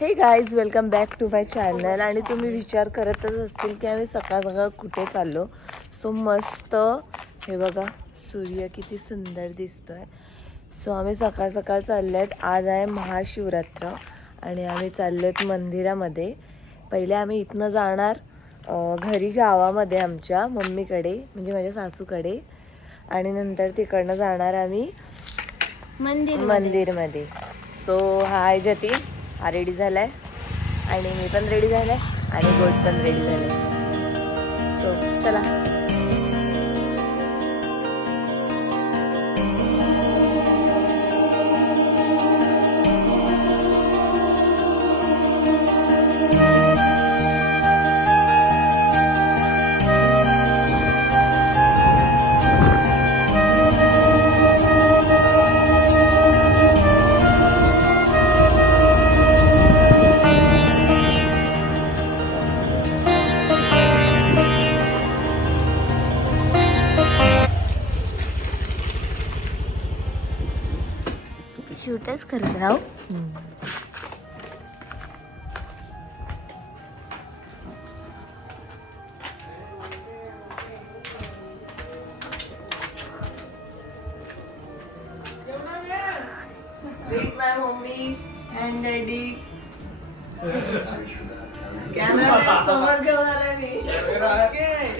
Hey guys welcome back to my channel आणि तुम्ही विचार करतच असतील की आम्ही सकाळ सकाळ कुठे चाललो? सो मस्त. हे बघा सूर्य किती सुंदर दिसतोय. सो आम्ही सकाळ सकाळ चाललो आहेत आज आहे महाशिवरात्र आणि आम्ही चाललो आहेत मंदिरामध्ये. पहिले आम्ही इथनं जाणार घरी गावामध्ये आमच्या मम्मीकडे म्हणजे माझ्या सासूकडे. आणि नंतर तिकडनं जाणार आम्ही मंदिर मंदिरमध्ये. सो हाय जतीन हा रेडी झालाय. आणि मी पण रेडी झालाय आणि गोट पण रेडी झालाय. सो चला. शूटच करत राहू. कॅमेरा समोर घेऊन आलाय मी.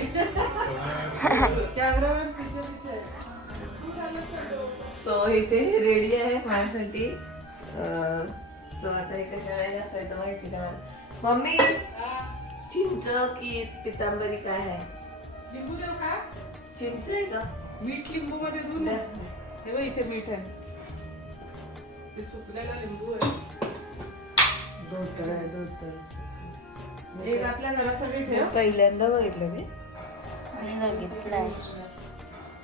इथे रेडी आहे माझ्यासाठी. सो आता हे कशा वेळेला असायचं माहिती का? मला मम्मी चिंच की पितांबरी काय आहे? लिंबू देऊ का? चिंच आहे का? मीठ लिंबू मध्ये द्या. हे बघ इथे मीठ आहे. ते सुकलेला लिंबू आहे. धोतर आहे धोतर एक आपल्या घरासाठी ठेव. पहिल्यांदा बघितलं मी.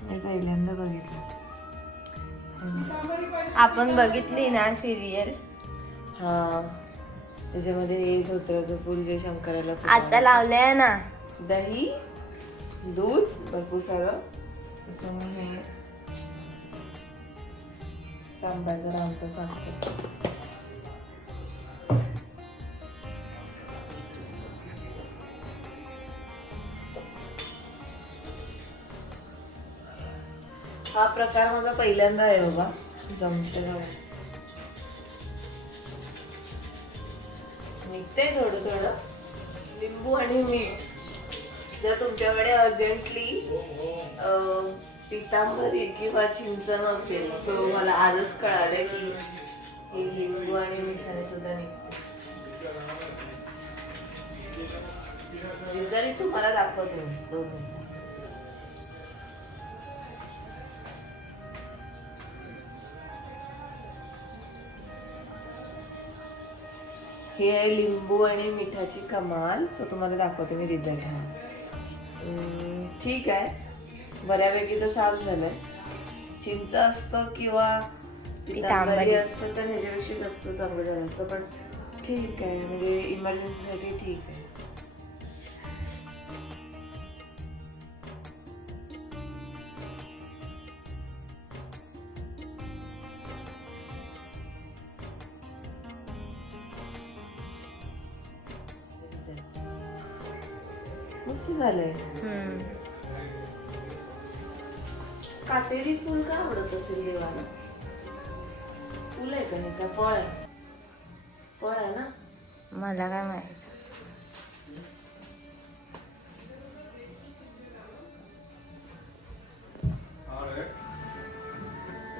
मी पहिल्यांदा बघितलं. आपण बघितली ना सिरियल हा. त्याच्यामध्ये हे धोत्राचं फुल जे शंकराला खूप आता लावलंय ना. आवडतं. दही दूध भरपूर सारं. मी हे तांब्याचा रामचा साखर प्रकार माझा पहिल्यांदा आहे बाबा. जमते निघते थोडं थोडं. लिंबू आणि मीठ. जर तुमच्याकडे अर्जंटली पितांबरी किंवा चिंचण असेल सो मला आजच कळालं की हे लिंबू आणि मिठाने सुद्धा निघते म्हणजे जरी तुम्हाला दाखवतो दोन मिनिटं. हे आहे लिंबू आणि मिठाची कमाल. सो तुम्हाला दाखवते मी रिझल्ट हा. ठीक आहे. बऱ्यापैकी तर साफ झालंय. चिंच असतं किंवा. असतं तर ह्याच्यापेक्षा जास्त चांगलं झालं असतं पण ठीक आहे. म्हणजे इमर्जन्सीसाठी ठीक आहे. मस्त झालंय. काटेरी फुल का आवडत असेल देवाला? फुल आहे का नाही का? फळ आहे. फळ आहे ना? मला काय माहीत?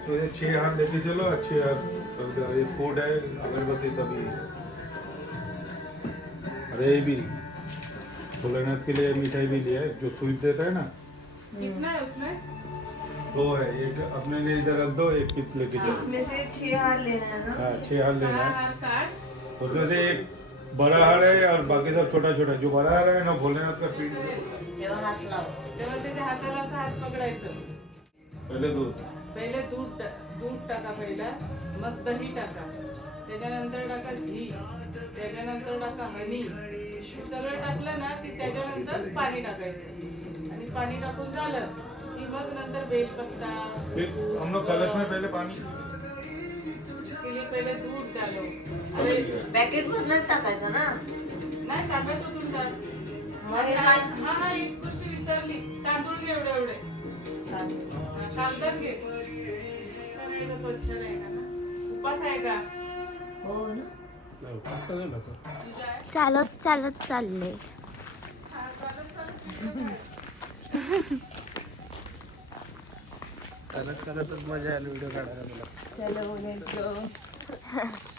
तो ये छह हाथ लेके चलो अच्छे ये फूड है अगरबत्ती सभी। अरे भी भोलेनाथ के लिए मिठाई भी लिया है जो स्वीट देता है ना। कितना है उसमें? दो है एक अपने लिए इधर रख दो एक पीस लेके चलो इसमें से छह हार लेना है ना। हाँ छह हाथ लेना है। हार काट उसमें से एक बड़ा हार है और बाकी सब छोटा छोटा जो बड़ा हार है ना भोलेनाथ का पीठ तेव्हा हात लाव तेव्हा त्याच्या हाताला असा हात पकडायचं पहले दूध। पहिले दूध दूध टाका पहिला मग दही टाका। त्याच्यानंतर टाका घी त्याच्यानंतर टाका हनी। सगळं टाकलं ना की त्याच्यानंतर पाणी टाकायचं. आणि पाणी टाकून झालं की मग नंतर बेलपत्ता हम लोग कलश में पहले पानी इसके लिए पहले दूध डालो. अरे पॅकेट मधनच टाकायचं ना? नाही ताब्यात ओतून टाक. मग हे हा काय? हा एक गोष्ट विसरली. तांदूळ घे एवढे एवढे. हा, घे. तो स्वच्छ नाही का ना. उपास आहे का? हो ना? चालत चालत चालले. चालत चालतच मजा आली व्हिडिओ काढायला. मला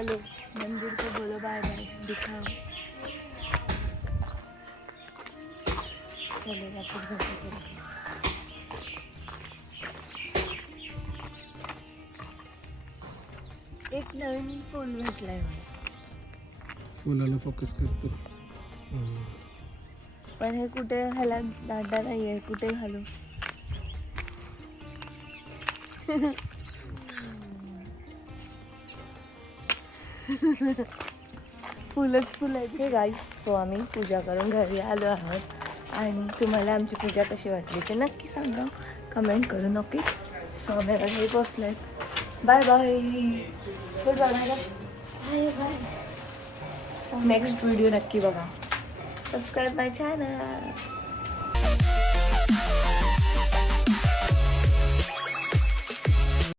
चलो मंदिर को बोलो बाय बाय. दिखाओ चलो वापस घर पे चलो एक नवीन फुल भेटलाय मला. फुलाला फोकस करतो. पण हे कुठे ह्याला दांडा नाही आहे कुठे घालू फुलंच फुलं आहेत. हे गाईस सो आम्ही पूजा करून घरी आलो आहोत. आणि तुम्हाला आमची पूजा कशी वाटली ते नक्की सांगा. कमेंट करून ओके सो आम्ही आता घरी पोचलोय बाय बाय गुड बघायला बाय बाय नेक्स्ट व्हिडिओ नक्की बघा. सबस्क्राईब माय चॅनल